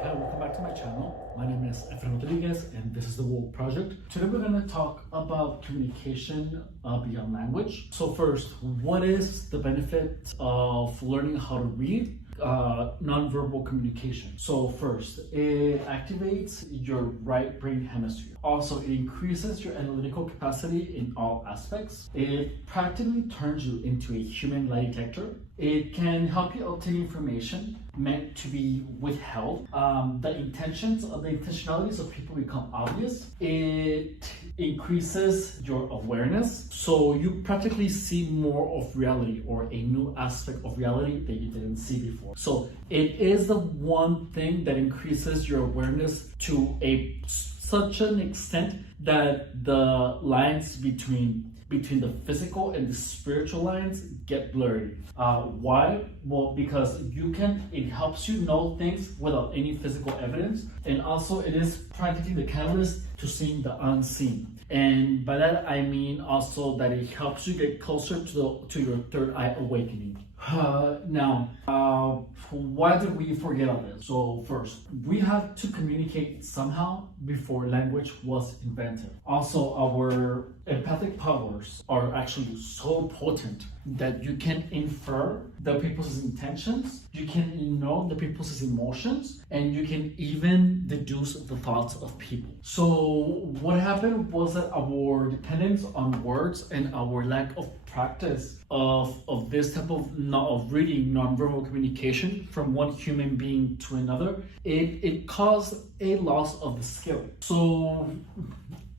Hi, welcome back to my channel. My name is Efrain Rodriguez and this is the World Project. Today we're going to talk about communication beyond language. So first, what is the benefit of learning how to read nonverbal communication? So first, it activates your right brain hemisphere. Also, it increases your analytical capacity in all aspects. It practically turns you into a human lie detector. It can help you obtain information meant to be withheld. The intentionalities of people become obvious. It increases your awareness, so you practically see more of reality or a new aspect of reality that you didn't see before. So it is the one thing that increases your awareness to such an extent that the lines between the physical and the spiritual lines get blurry. Why? Well, because it helps you know things without any physical evidence, and also it is practically the catalyst to seeing the unseen. And by that I mean also that it helps you get closer to your third eye awakening. Why did we forget all this? So first, we have to communicate somehow before language was invented. Also, our empathic powers are actually so potent that you can infer the people's intentions, you can know the people's emotions, and you can even deduce the thoughts of people. So what happened was that our dependence on words and our lack of practice of this type of reading nonverbal communication from one human being to another, it caused a loss of the skill. So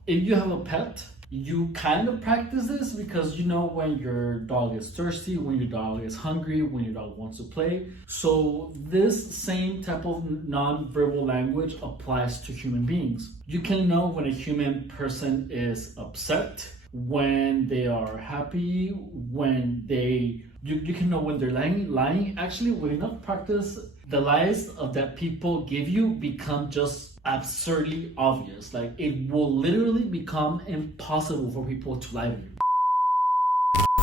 if you have a pet, you kind of practice this because you know when your dog is thirsty, when your dog is hungry, when your dog wants to play. So this same type of non-verbal language applies to human beings. You can know when a human person is upset, when they are happy, when you can know when they're lying. Actually, with enough practice, the lies that people give you become just absurdly obvious. Like, it will literally become impossible for people to lie to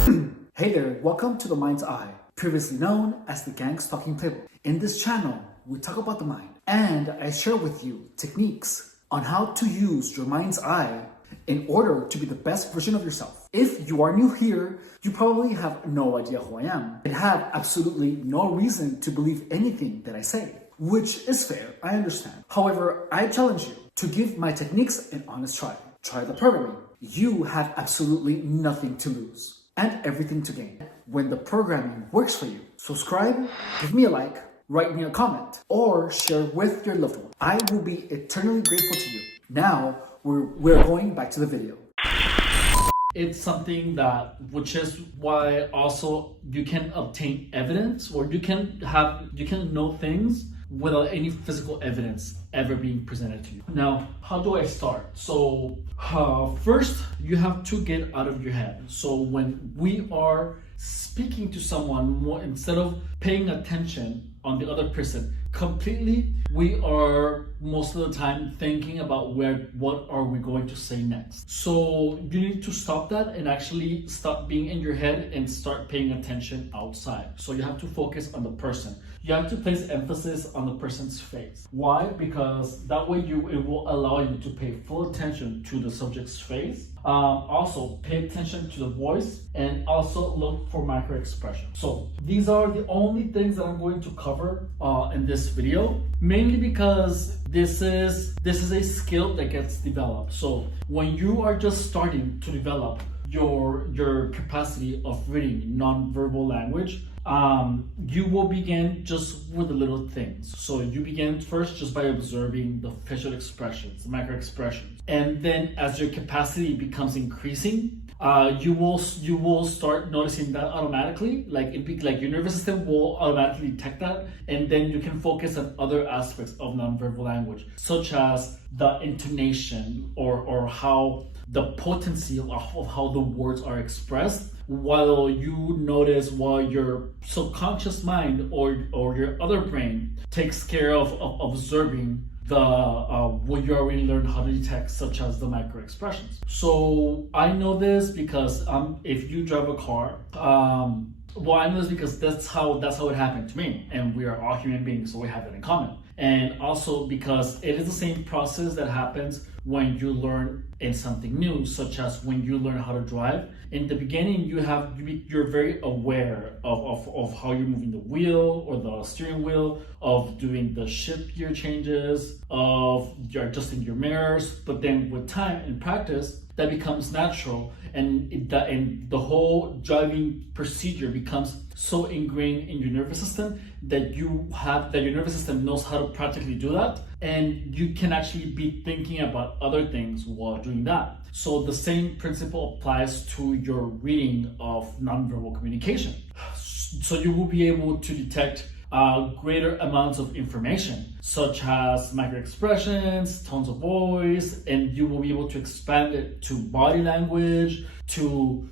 you. Hey there, welcome to The Mind's Eye, previously known as the Gang's Talking Playbook. In this channel, we talk about the mind, and I share with you techniques on how to use your mind's eye in order to be the best version of yourself. If you are new here, you probably have no idea who I am and have absolutely no reason to believe anything that I say, which is fair, I understand. However, I challenge you to give my techniques an honest try. Try the programming. You have absolutely nothing to lose and everything to gain. When the programming works for you, subscribe, give me a like, write me a comment, or share with your loved one. I will be eternally grateful to you. Now, we're going back to the video. It's something which is why also you can obtain evidence, or you can know things without any physical evidence ever being presented to you. Now, how do I start? So first, you have to get out of your head. So when we are speaking to someone, instead of paying attention on the other person completely, we are most of the time thinking about what are we going to say next. So you need to stop that and actually stop being in your head and start paying attention outside. So you have to focus on the person. You have to place emphasis on the person's face. Why? Because that way it will allow you to pay full attention to the subject's face. Also pay attention to the voice, and also look for micro expressions. So these are the only things that I'm going to cover in this video, mainly because this is a skill that gets developed. So when you are just starting to develop your capacity of reading non-verbal language, you will begin just with the little things. So you begin first just by observing the facial expressions, the micro expressions, and then as your capacity becomes increasing, you will start noticing that automatically. Like your nervous system will automatically detect that, and then you can focus on other aspects of nonverbal language, such as the intonation or how the potency of how the words are expressed, while your subconscious mind or your other brain takes care of observing the what you already learned how to detect, such as the micro expressions. So I know this because if you drive a car, Well, I know this because that's how it happened to me, and we are all human beings, so we have that in common. And also because it is the same process that happens when you learn in something new, such as when you learn how to drive. In the beginning, you're very aware of how you're moving the wheel or the steering wheel, of doing the shift gear changes, of you're adjusting your mirrors. But then with time and practice, that becomes natural, and the whole driving procedure becomes so ingrained in your nervous system that your nervous system knows how to practically do that, and you can actually be thinking about other things while doing that. So the same principle applies to your reading of nonverbal communication. So you will be able to detect greater amounts of information, such as micro expressions, tones of voice, and you will be able to expand it to body language, to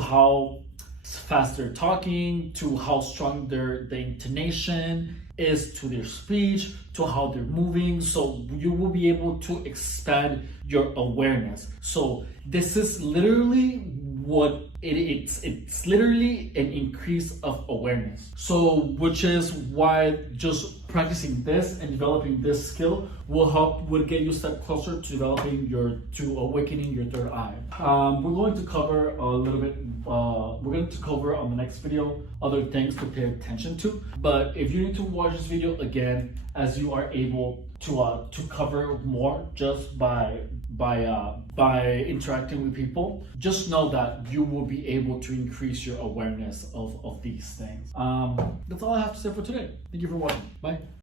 how fast they're talking, to how strong the intonation is to their speech, to how they're moving. So you will be able to expand your awareness. So this is literally what it's literally an increase of awareness. So which is why just practicing this and developing this skill will get you a step closer to awakening your third eye. We're going to cover a little bit, we're going to cover on the next video other things to pay attention to. But if you need to watch this video again, as you are able to cover more just by interacting with people, just know that you will be able to increase your awareness of these things. That's all I have to say for today. Thank you for watching. Bye.